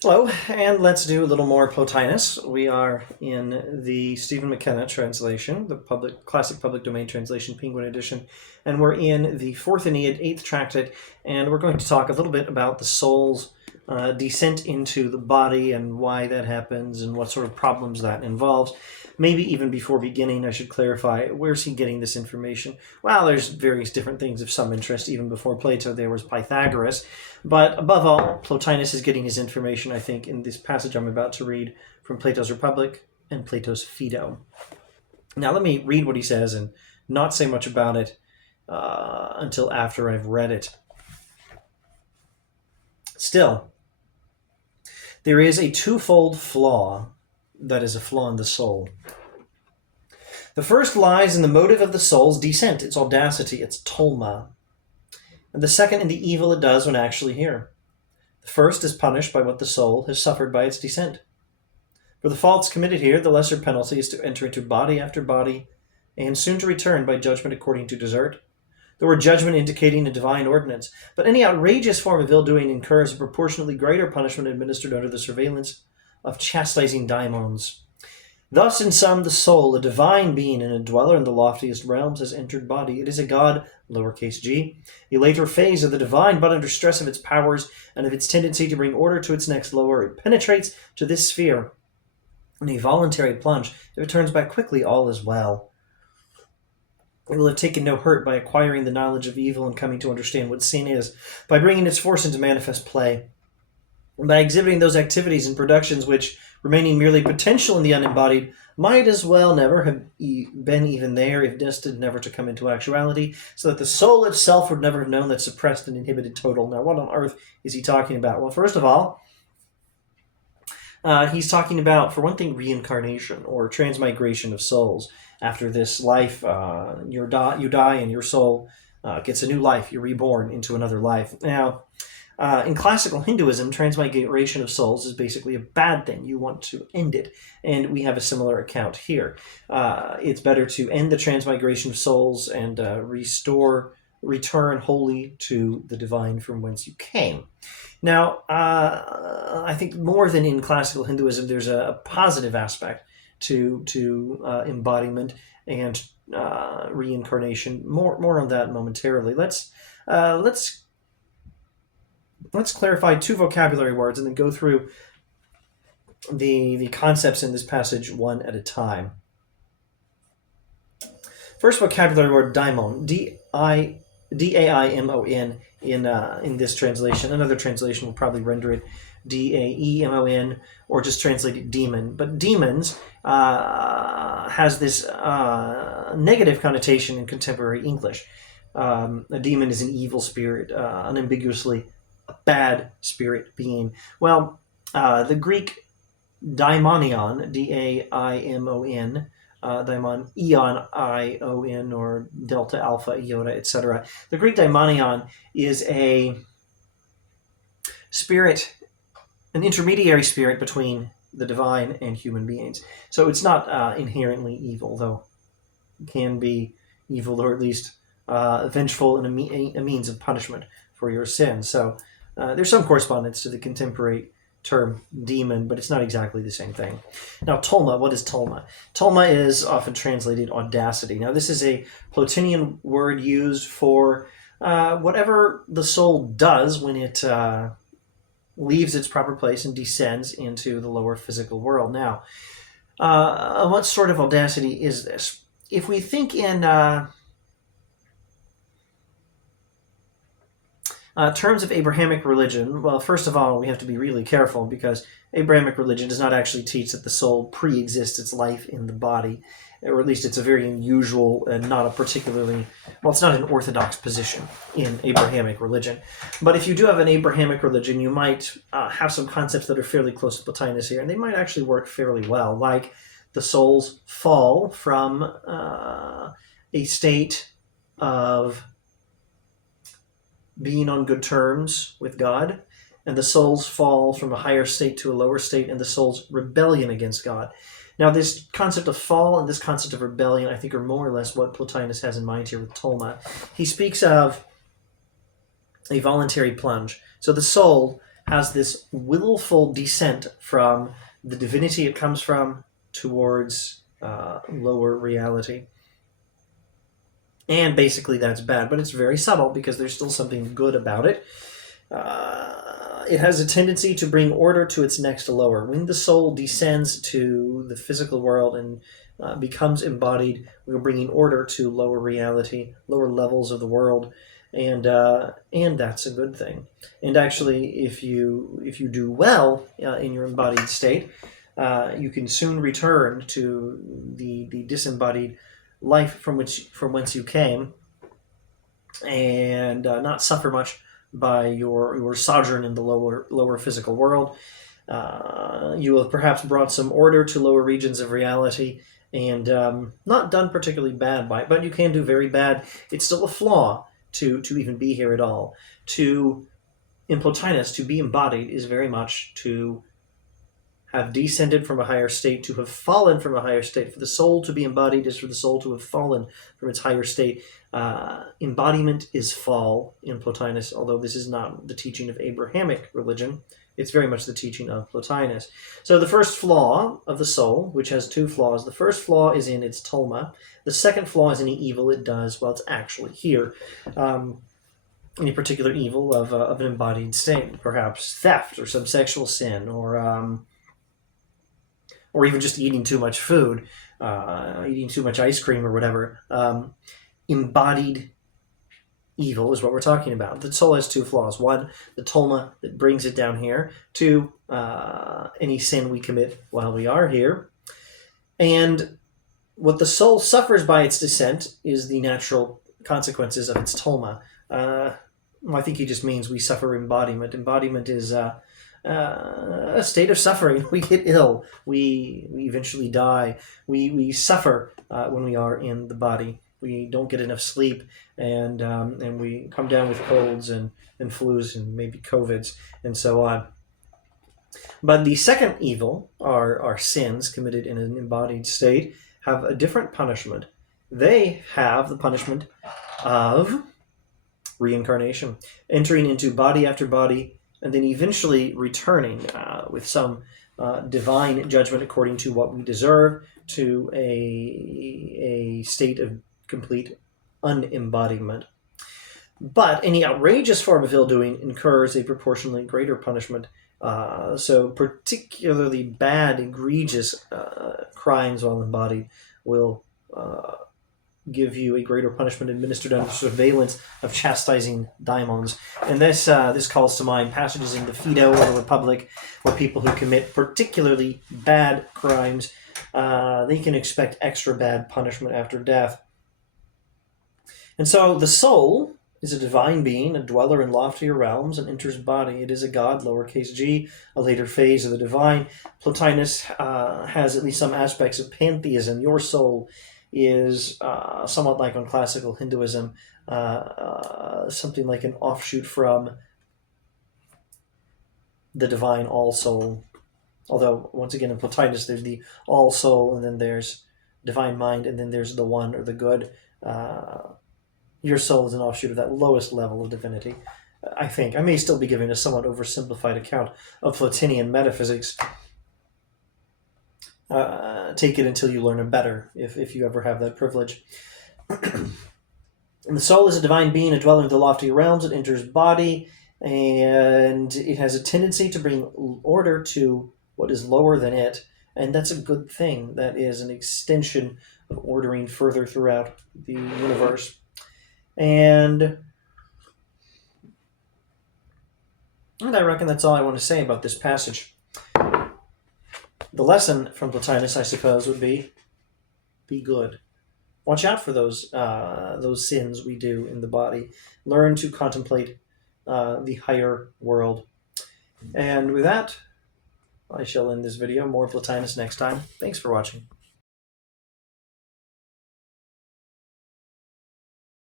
Hello, and let's do a little more Plotinus. We are in the Stephen McKenna translation, the classic public domain translation, Penguin edition, and we're in the Fourth Aeneid, Eighth Tractate, and we're going to talk a little bit about the soul's descent into the body and why that happens and what sort of problems that involves. Maybe even before beginning, I should clarify, where's he getting this information? Well, there's various different things of some interest. Even before Plato, there was Pythagoras. But above all, Plotinus is getting his information, I think, in this passage I'm about to read from Plato's Republic and Plato's Phaedo. Now, let me read what he says and not say much about it until after I've read it. Still, there is a twofold flaw that is a flaw in the soul. The first lies in the motive of the soul's descent, its audacity, its tolma, and the second in the evil it does when actually here. The first is punished by what the soul has suffered by its descent. For the faults committed here, the lesser penalty is to enter into body after body, and soon to return by judgment according to desert. The word judgment indicating a divine ordinance, but any outrageous form of ill-doing incurs a proportionately greater punishment administered under the surveillance of chastising daimons. Thus, in sum, the soul, a divine being and a dweller in the loftiest realms, has entered body. It is a god, lowercase g, a later phase of the divine, but under stress of its powers and of its tendency to bring order to its next lower, it penetrates to this sphere in a voluntary plunge. If it turns back quickly, all is well. It will have taken no hurt by acquiring the knowledge of evil and coming to understand what sin is, by bringing its force into manifest play, and by exhibiting those activities and productions which, remaining merely potential in the unembodied, might as well never have been even there if destined never to come into actuality, so that the soul itself would never have known that suppressed and inhibited total. Now, what on earth is he talking about? Well, first of all, he's talking about, for one thing, reincarnation, or transmigration of souls. After this life, you die and your soul gets a new life. You're reborn into another life. Now, in classical Hinduism, transmigration of souls is basically a bad thing. You want to end it. And we have a similar account here. It's better to end the transmigration of souls and return wholly to the divine from whence you came. Now, I think more than in classical Hinduism, there's a positive aspect to embodiment and reincarnation. More on that momentarily. Let's clarify two vocabulary words and then go through the concepts in this passage one at a time. First vocabulary word, daimon, D-A-I-M-O-N in this translation. Another translation will probably render it D-A-E-M-O-N or just translate it demon. But demons has this negative connotation in contemporary English. A demon is an evil spirit, unambiguously a bad spirit being. Well, the Greek daimonion, D-A-I-M-O-N, daimon, eon, I-O-N, or delta, alpha, iota, etc. The Greek daimonion is a spirit, an intermediary spirit between the divine and human beings. So it's not inherently evil, though it can be evil, or at least vengeful and a means of punishment for your sins. So there's some correspondence to the contemporary term demon, but it's not exactly the same thing. Now, tolma, what is tolma? Tolma is often translated audacity. Now, this is a Plotinian word used for whatever the soul does when it leaves its proper place and descends into the lower physical world. Now, what sort of audacity is this? If we think in terms of Abrahamic religion, well, first of all, we have to be really careful because Abrahamic religion does not actually teach that the soul pre-exists its life in the body, or at least it's a very unusual and not a particularly, well, it's not an orthodox position in Abrahamic religion. But if you do have an Abrahamic religion, you might have some concepts that are fairly close to Plotinus here, and they might actually work fairly well, like the soul's fall from a state of being on good terms with God, and the soul's fall from a higher state to a lower state, and the soul's rebellion against God. Now, this concept of fall and this concept of rebellion, I think, are more or less what Plotinus has in mind here with Tolma. He speaks of a voluntary plunge. So the soul has this willful descent from the divinity it comes from towards lower reality. And basically that's bad, but it's very subtle because there's still something good about it. It has a tendency to bring order to its next lower. When the soul descends to the physical world and becomes embodied, we're bringing order to lower reality, lower levels of the world, and that's a good thing. And actually, if you do well in your embodied state, you can soon return to the disembodied life from whence you came, and not suffer much by your sojourn in the lower physical world. You will have perhaps brought some order to lower regions of reality, and not done particularly bad by it, but you can do very bad. It's still a flaw to even be here at all. In Plotinus, to be embodied is very much to have descended from a higher state, to have fallen from a higher state. For the soul to be embodied is for the soul to have fallen from its higher state. Embodiment is fall in Plotinus, although this is not the teaching of Abrahamic religion. It's very much the teaching of Plotinus. So the first flaw of the soul, which has two flaws, the first flaw is in its tolma. The second flaw is any evil it does while it's actually here. Any particular evil of an embodied state, perhaps theft or some sexual sin, or even just eating too much food, eating too much ice cream or whatever. Embodied evil is what we're talking about. The soul has two flaws. One, the tolma that brings it down here. Two, any sin we commit while we are here. And what the soul suffers by its descent is the natural consequences of its tolma. I think he just means we suffer embodiment. Embodiment is a state of suffering. We get ill. We eventually die. We suffer when we are in the body. We don't get enough sleep, and we come down with colds and flus and maybe COVIDs and so on. But the second evil, our sins committed in an embodied state, have a different punishment. They have the punishment of reincarnation, entering into body after body, and then eventually returning with some divine judgment according to what we deserve to a state of complete unembodiment. But any outrageous form of ill-doing incurs a proportionally greater punishment. So particularly bad, egregious crimes while embodied will give you a greater punishment administered under surveillance of chastising daimons. And this calls to mind passages in the Phaedo or the Republic where people who commit particularly bad crimes, they can expect extra bad punishment after death. And so the soul is a divine being, a dweller in loftier realms, and enters body. It is a god, lowercase g, a later phase of the divine. Plotinus has at least some aspects of pantheism. Your soul is somewhat like on classical Hinduism, something like an offshoot from the divine all-soul. Although, once again, in Plotinus, there's the all-soul, and then there's divine mind, and then there's the one, or the good. Your soul is an offshoot of that lowest level of divinity, I think. I may still be giving a somewhat oversimplified account of Plotinian metaphysics. Take it until you learn it better, if you ever have that privilege. And the soul is a divine being, a dweller in the lofty realms. It enters body, and it has a tendency to bring order to what is lower than it, and that's a good thing. That is an extension of ordering further throughout the universe. And I reckon that's all I want to say about this passage. The lesson from Plotinus, I suppose, would be good. Watch out for those sins we do in the body. Learn to contemplate the higher world. And with that, I shall end this video. More Plotinus next time. Thanks for watching.